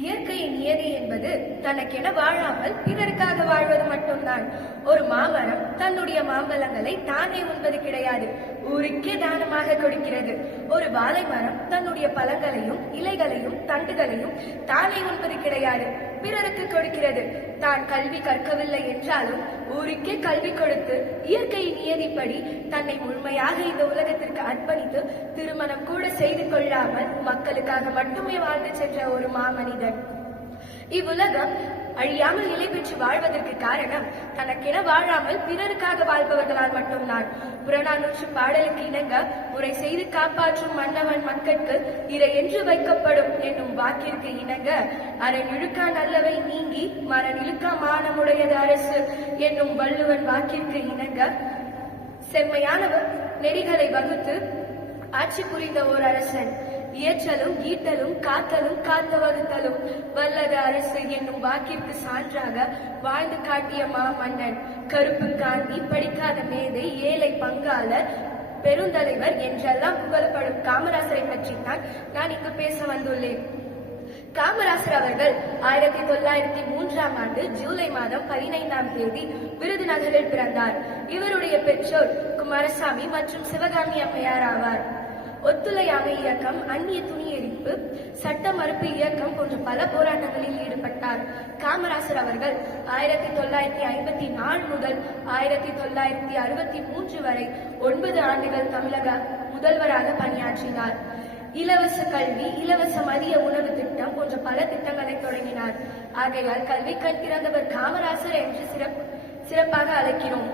இயற்கையின் நியதி என்பது தனக்கென வாழாமல் பிறருக்காக வாழ்வது மட்டும்தான். ஒரு மாமரம் தன்னுடைய மாம்பழங்களை தானே உண்பது கிடையாது. ஊருக்கே தானமாக கொடுக்கிறது. ஒரு வாழை மரம் தன்னுடைய பழங்களையும் இலைகளையும் தண்டுகளையும் தானே உண்பது கிடையாது. பிறருக்கு கொடுக்கிறது. தான் கல்வி கற்கவில்லை என்றாலும் ஊருக்கே கல்வி கொடுத்து இயற்கையின் நியதிப்படி தன்னை முழுமையாக இந்த உலகத்திற்கு அர்ப்பணித்து திருமணம் கூட செய்து கொள்ளாமல் மக்களுக்காக மட்டுமே வாழ்ந்து சென்ற ஒரு மாமனிதன். இவ்வுலகம் அழியாமல் நிலை பெற்று வாழ்வதற்கு காரணம் தனக்கென வாழாமல் பிறருக்காக வாழ்பவர்களால் மட்டும்தான். புறநானூற்று பாடலுக்கு இணங்க முறை செய்து காப்பாற்றும் மன்னவன் மக்கட்கு இறை என்று வைக்கப்படும் என்னும் வாக்கிற்கு இணங்க அரண் இழுக்கா நல்லவை நீங்கி மரண் இழுக்கா மானமுடையது அரசு என்னும் வள்ளுவன் வாக்கிற்கு இணங்க செம்மையான நெறிகளை வகுத்து ஆட்சி புரிந்த ஓர் அரசன் இயற்றலும் ஈட்டலும் காத்தலும் காத்த வகுத்தலும் வல்லது அரசு என்னும் வாக்கிற்கு சான்றாக வாழ்ந்து காட்டிய மாமன்னன். கருப்பு காந்தி படிக்காத மேதை ஏழை பங்காளர் பெருந்தலைவர் என்றெல்லாம் புகழப்படும் காமராசரை பற்றித்தான் நான் இங்கு பேச வந்துள்ளேன். காமராசர் அவர்கள் ஆயிரத்தி தொள்ளாயிரத்தி மூன்றாம் ஆண்டு ஜூலை மாதம் பதினைந்தாம் தேதி விருதுநகரில் பிறந்தார். இவருடைய பெற்றோர் குமாரசாமி மற்றும் சிவகாமி அம்மையார் ஆவார். ஒத்துழையாமை இயக்கம் அந்நிய துணி எரிப்பு சட்ட மறுப்பு இயக்கம் போன்ற பல போராட்டங்களில் ஈடுபட்டார். காமராசர் அவர்கள் ஆயிரத்தி தொள்ளாயிரத்தி ஐம்பத்தி நாலு முதல் ஆயிரத்தி தொள்ளாயிரத்தி அறுபத்தி மூன்று வரை ஒன்பது ஆண்டுகள் தமிழக முதல்வராக பணியாற்றினார். இலவச கல்வி இலவச மதிய உணவு திட்டம் போன்ற பல திட்டங்களை தொடங்கினார். ஆகையால் கல்வி கற்கிறந்தவர் காமராசர் என்று சிறப்பு சிறப்பாக அழைக்கிறோம்.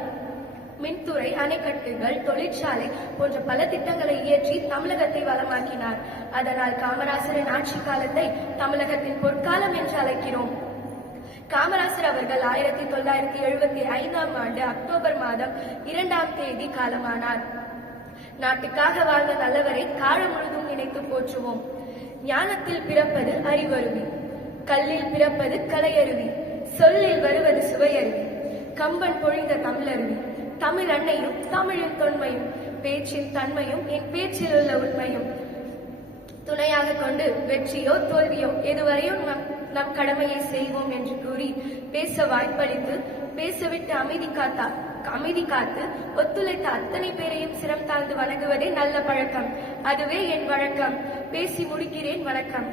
மின்துறை அணைக்கட்டுகள் தொழிற்சாலை போன்ற பல திட்டங்களை இயற்றி தமிழகத்தை வளமாக்கினார். அதனால் காமராசரின் ஆட்சி காலத்தை தமிழகத்தின் பொற்காலம் என்று அழைக்கிறோம். காமராசர் அவர்கள் ஆயிரத்தி தொள்ளாயிரத்தி எழுபத்தி ஐந்தாம் ஆண்டு அக்டோபர் மாதம் இரண்டாம் தேதி காலமானார். நாட்டுக்காக வாழ்ந்த நல்லவரை காலம் முழுதும் நினைத்து போற்றுவோம். ஞானத்தில் பிறப்பது அறிவருவி கல்லில் பிறப்பது கலையருவி சொல்லில் வருவது சுவையருவி கம்பன் பொழிந்த தமிழருவி தமிழ் அன்னையும் தமிழின் தொன்மையும் பேச்சின் தன்மையும் என் பேச்சில் உள்ள உண்மையும். துணையாக கொண்டு வெற்றியோ தோல்வியோ எதுவரையும் நம் நம் கடமையை செய்வோம் என்று கூறி பேச வாய்ப்பளித்து பேசவிட்டு அமைதி காத்தா அமைதி காத்து ஒத்துழைத்த அத்தனை பேரையும் சிரம் தாழ்ந்து வணங்குவதே நல்ல பழக்கம். அதுவே என் வழக்கம். பேசி முடிக்கிறேன் வணக்கம்.